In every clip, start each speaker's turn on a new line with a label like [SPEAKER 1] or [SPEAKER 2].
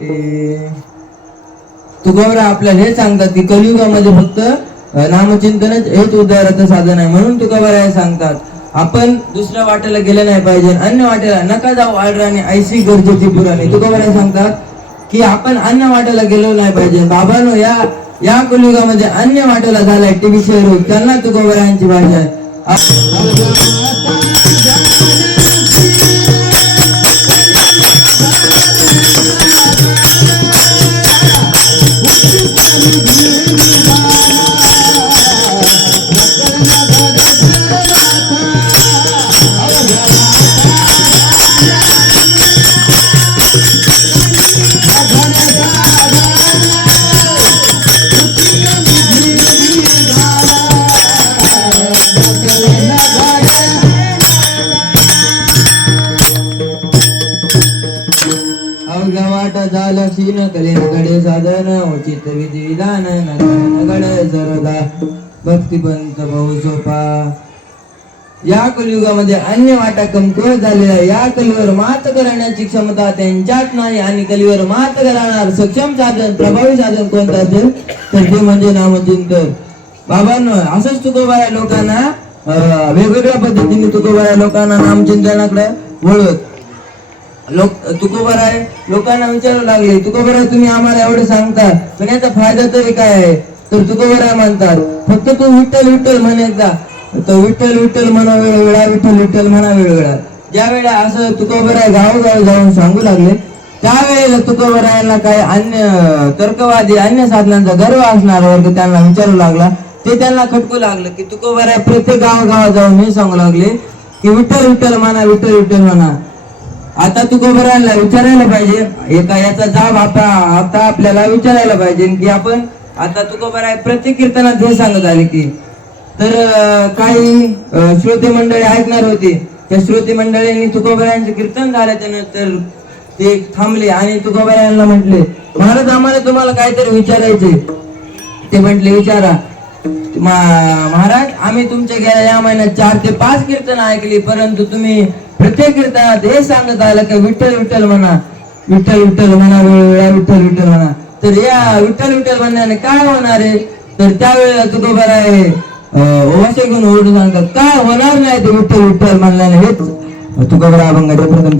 [SPEAKER 1] देईल तुकोबरा आपल्याला हे सांगतात की कलियुगामध्ये फक्त नामचिंतनच हेच उद्धाराचं साधन आहे म्हणून तुकोबरा हे सांगतात. आपण दुसऱ्या वाटेला गेले नाही पाहिजे अन्य वाटेला नका जाऊ आडराने ऐशी गरजेची पुराणे. तुकोबरा सांगतात की आपण अन्य वाटेला गेलो नाही पाहिजे. बाबानो या या कलियुगामध्ये अन्य वाटेला झालाय टीव्ही शहर त्यांना तुकोबरायांची भाषा आहे. कलेकडे साधन उचित विधी विधान नगड सरदा भक्तिपंत बहु सोपा. या कलियुगामध्ये अन्य वाटा कमकुवत झालेल्या या कलीवर मात करण्याची क्षमता त्यांच्यात नाही आणि कलीवर मात करणार सक्षम साधन प्रभावी साधन कोणतं असेल? तर ते म्हणजे नामचिंतन. बाबांनो असंच तुकोबाया लोकांना वेगवेगळ्या पद्धतीने तुकोबाया लोकांना नामचिंतनाकडे वळत लोक तुकोबर आहे? लोकांना विचारू लागले तुकोबर आहे? तुम्ही आम्हाला एवढं सांगता. पण याचा फायदा तरी काय आहे? तर तुकोबर आहे म्हणतात. फक्त तू विठ्ठल विठ्ठल म्हणायचा एकदा. तर विठ्ठल विठ्ठल म्हणा वेळोवेळा विठ्ठल विठ्ठल म्हणा वेळोवेळा. ज्या वेळा असं तुकोबर आहे गावोगाव जाऊन सांगू लागले त्यावेळेला तुकोबरायांना काय अन्य तर्कवादी अन्य साधनांचा गर्व असणार वर्ग त्यांना विचारू लागला. ते त्यांना खटकू लागलं की तुकोबराय प्रत्येक गावागावात जाऊन हे सांगू लागले की विठ्ठल विठ्ठल म्हणा विठ्ठल विठ्ठल म्हणा. आता तू गोबरायला विचारायला पाहिजे. एका याचा जाब आता आता आपल्याला विचारायला पाहिजे. की आपण आता तू आहे प्रत्येक कीर्तनात हे सांगत आले की तर काही श्रोते मंडळी ऐकणार होते. त्या श्रोते मंडळींनी तुकोबरायांचे कीर्तन झाल्याच्यानंतर ते थांबले आणि तुकोबरायांना म्हटले महाराज आम्हाला तुम्हाला काहीतरी विचारायचे ते म्हटले विचारा. महाराज आम्ही तुमच्या गेल्या या महिन्यात चार ते पाच कीर्तन ऐकली परंतु तुम्ही प्रत्येक कीर्तनात हे सांगत आलं की विठ्ठल विठ्ठल म्हणा विठ्ठल विठ्ठल म्हणा वेळोवेळा विठ्ठल विठ्ठल म्हणा तर या विठ्ठल विठ्ठल म्हणण्याने काय होणार आहे तर त्यावेळेला तुकोबर आहे ओवासे घेऊन ओरडून सांगतात काय होणार नाही ते विठ्ठल विठ्ठल म्हणल्याने हेच तुकोबर अभंगाच्या प्रथम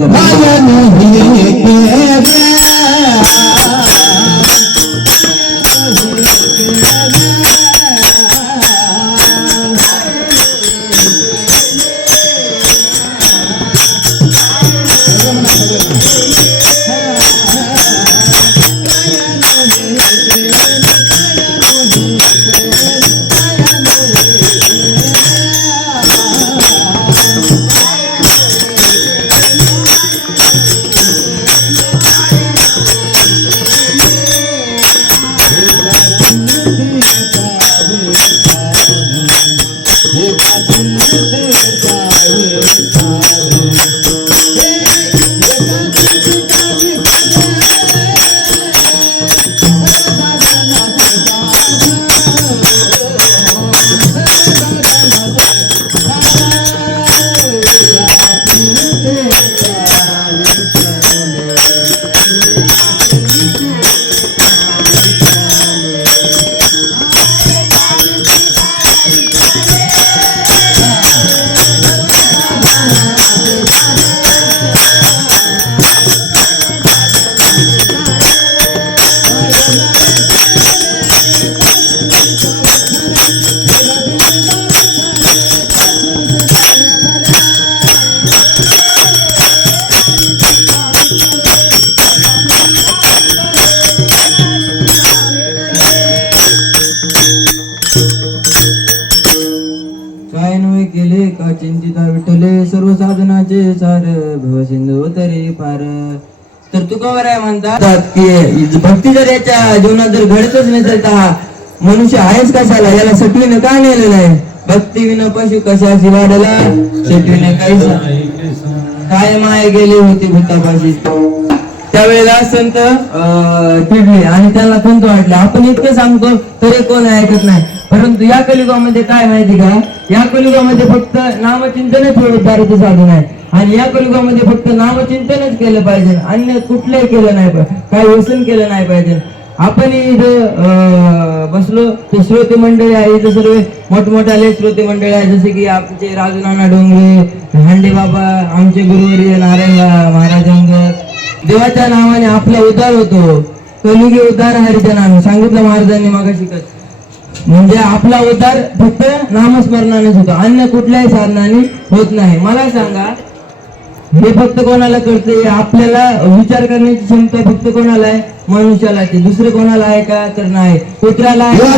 [SPEAKER 1] भवसिंधू तरी पार. तर तुकावर आहे म्हणतात की भक्ती जर याच्या जीवनात जर घडतच नसेल तर हा मनुष्य आहेच कशाला? याला सटवीनं का नेलेलं आहे भक्ती विन पशु कशाशी वाढला? सटवीनं काही काय माय गेली होती भूतापाशी? त्यावेळेला संत अं, चिडले आणि त्याला कोणतं वाटलं? आपण इतकं सांगतो तरी कोण ऐकत नाही. परंतु या कलियुगामध्ये काय माहिती का? या कलियुगामध्ये फक्त नामचिंतनच हे साधन आहे. आणि या कलियुगामध्ये फक्त नामचिंतनच केलं पाहिजे. अन्य कुठलंही केलं नाही पाहिजे. काही व्यसन केलं नाही पाहिजे. आपण इथं अं, बसलो ते श्रोते मंडळी आहे. इथं सर्व मोठमोठाले श्रोते मंडळी आहे जसे की आमचे राजनाना डोंगरे हांडे बाबा आमचे गुरुवर्य नारायण महाराजांगर देवाच्या नावाने आपला उद्धार होतो. कलियुगी उद्धार हरिच्या नामे. सांगितलं महाराजांनी मागा शिकत म्हणजे आपला उद्धार फक्त नामस्मरणानेच होतो. अन्य कुठल्याही साधनाने होत नाही. मला सांगा हे फक्त कोणाला कळते आपल्याला विचार करण्याची क्षमता फक्त कोणाला आहे मनुष्याला आहे दुसरं कोणाला आहे का तर नाही कुत्र्याला आहे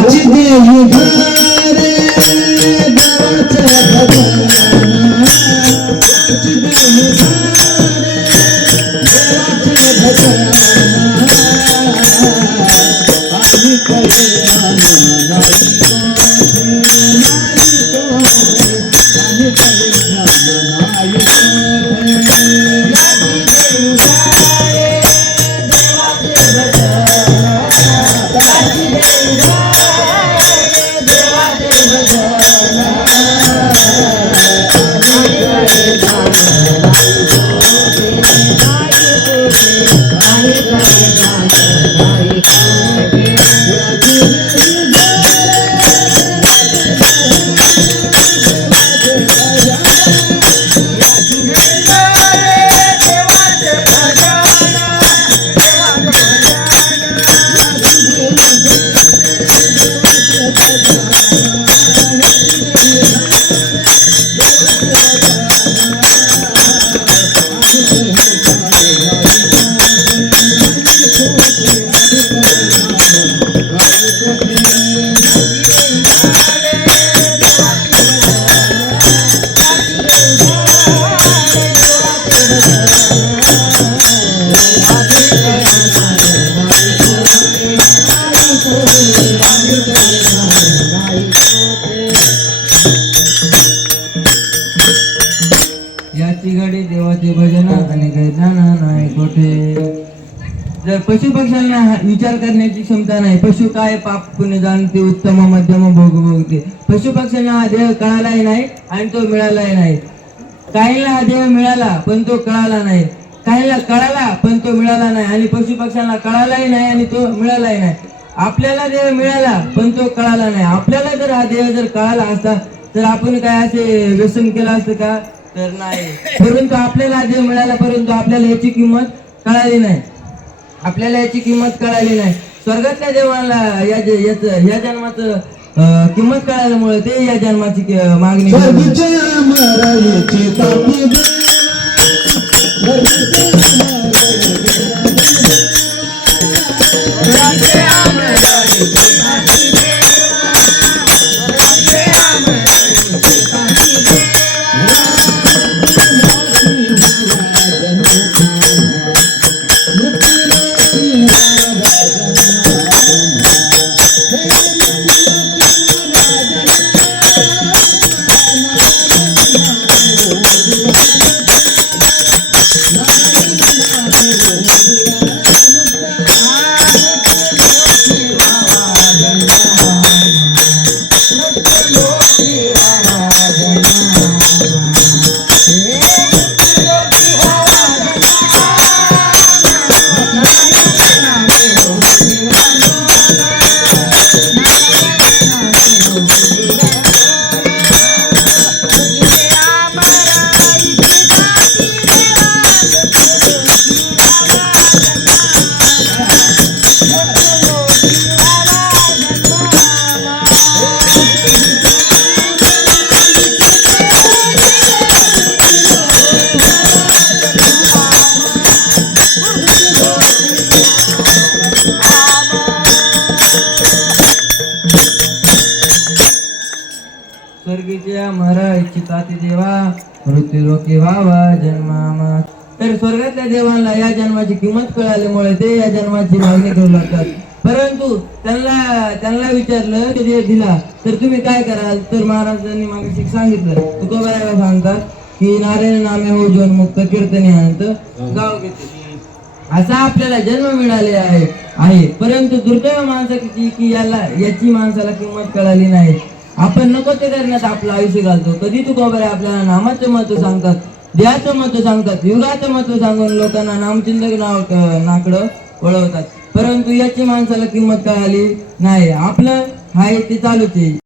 [SPEAKER 1] जर पशु पक्ष्यांना विचार करण्याची क्षमता नाही पशु काय पाप पुण्य जाणते उत्तम मध्यम भोग भोगते? पशु पक्ष्यांना हा देह कळालाही नाही आणि तो मिळालाही नाही. काहीला हा देह मिळाला पण तो कळाला नाही. काहीला कळाला पण तो मिळाला नाही आणि पशु पक्ष्यांना कळालाही नाही आणि तो मिळालाही नाही. आपल्याला देह मिळाला पण तो कळाला नाही. आपल्याला जर हा देह जर कळाला असता तर आपण काय असे व्यसन केलं असतं का? तर नाही. परंतु आपल्याला देह मिळाला परंतु आपल्याला याची किंमत कळाली नाही. आपल्याला याची किंमत कळाली नाही. स्वर्गातल्या देवाला या या जन्माचं किंमत कळाल्यामुळे ते या जन्माची मागणी तर स्वर्गातल्या देवांना या जन्माची किंमत कळाल्यामुळे ते या जन्माची मागणी करू लागतात. परंतु त्यांना त्यांना विचारलं की दिला तर तुम्ही काय कराल? तर महाराजांनी मागे सांगितलं. तुकोबाराला सांगतात की नारायण नामे हो जीवन मुक्त कीर्तने अनंत गाव घेते. असा आपल्याला जन्म मिळाले आहे आहे. परंतु दुर्दैव माणसाची की याला याची माणसाला किंमत कळाली नाही. आपण नको ते करण्यात आपलं आयुष्य घालतो. कधी तू खबर आहे आपल्याला नामाचे महत्त्व सांगतात? देहाचं महत्त्व सांगतात युगाचं महत्त्व सांगून लोकांना नामचिंतक नाव नाकडं वळवतात. परंतु याची माणसाला किंमत कळाली नाही. आपलं हाय ते चालूच आहे.